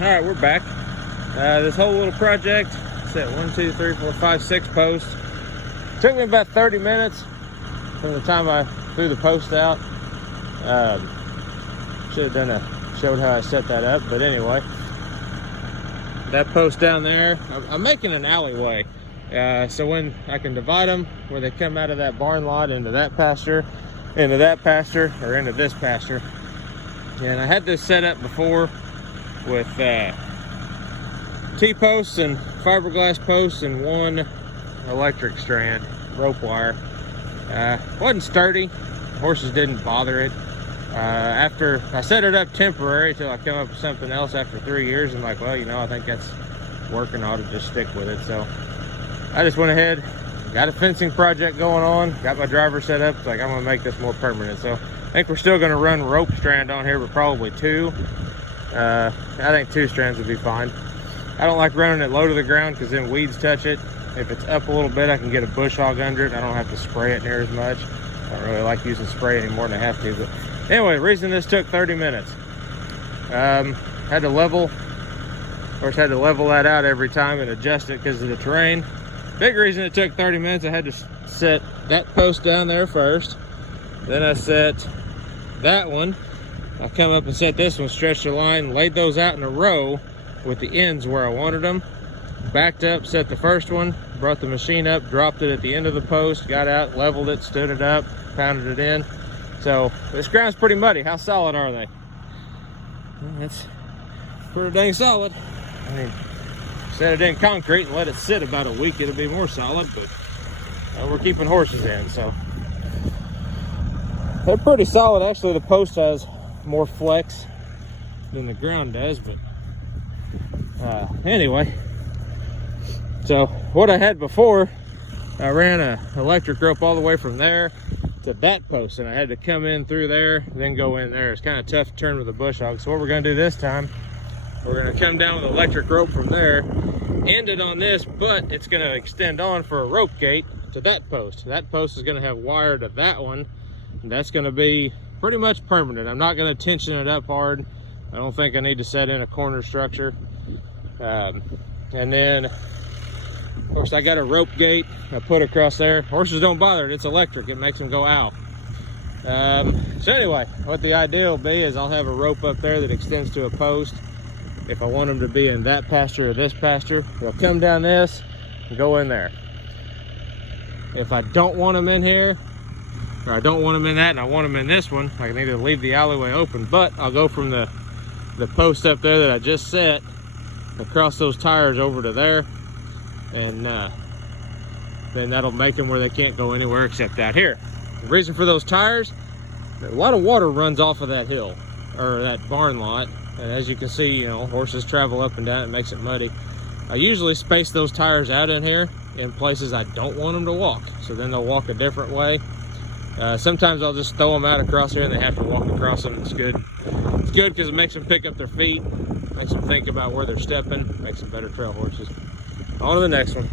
All right, we're back. This whole little project, set 1, 2, 3, 4, 5, 6 posts. Took me about 30 minutes from the time I threw the post out. Should have showed how I set that up, but anyway. That post down there, I'm making an alleyway. So when I can divide them, where they come out of that barn lot into that pasture, into that pasture, or into this pasture. And I had this set up before with T-posts and fiberglass posts and one electric strand rope wire. Wasn't sturdy. Horses didn't bother it. After I set it up temporary till I come up with something else after 3 years, I'm like, well, you know, I think that's working. I ought to just stick with it. So I just went ahead, got a fencing project going on, got my driver set up. It's like, I'm gonna make this more permanent. So I think we're still gonna run rope strand on here, but probably 2. I think 2 strands would be fine. I don't like running it low to the ground because then weeds touch it. If it's up a little bit, I can get a bush hog under it. I don't have to spray it near as much. I don't really like using spray anymore than I have to. But anyway, the reason this took 30 minutes, had to level, of course, had to level that out every time and adjust it because of the terrain. Big reason it took 30 minutes, I had to set that post down there first. Then I set that one. I come up and set this one, stretched the line, laid those out in a row with the ends where I wanted them. Backed up, set the first one, brought the machine up, dropped it at the end of the post, got out, leveled it, stood it up, pounded it in. So this ground's pretty muddy. How solid are they? Well, that's pretty dang solid. I mean, set it in concrete and let it sit about a week, it'll be more solid, but we're keeping horses in, so. They're pretty solid. Actually, the post has more flex than the ground does, but anyway. So what I had before, I ran a electric rope all the way from there to that post, and I had to come in through there, then go in there. It's kind of tough to turn with a bush hog. So what we're gonna do this time, we're gonna come down with electric rope from there, end it on this, but it's gonna extend on for a rope gate to that post. That post is gonna have wire to that one, and that's gonna be pretty much permanent. I'm not gonna tension it up hard. I don't think I need to set in a corner structure. And then, of course, I got a rope gate I put across there. Horses don't bother it, it's electric, it makes them go ow. So anyway, what the idea will be is I'll have a rope up there that extends to a post. If I want them to be in that pasture or this pasture, they'll come down this and go in there. If I don't want them in here, or I don't want them in that and I want them in this one, I can either leave the alleyway open, but I'll go from the post up there that I just set across those tires over to there, and then that'll make them where they can't go anywhere except out here. The reason for those tires, a lot of water runs off of that hill or that barn lot, and as you can see, you know, horses travel up and down, it makes it muddy. I usually space those tires out in here in places I don't want them to walk, so then they'll walk a different way. Sometimes I'll just throw them out across here and they have to walk across them. It's good. It's good because it makes them pick up their feet, makes them think about where they're stepping, makes them better trail horses. On to the next one.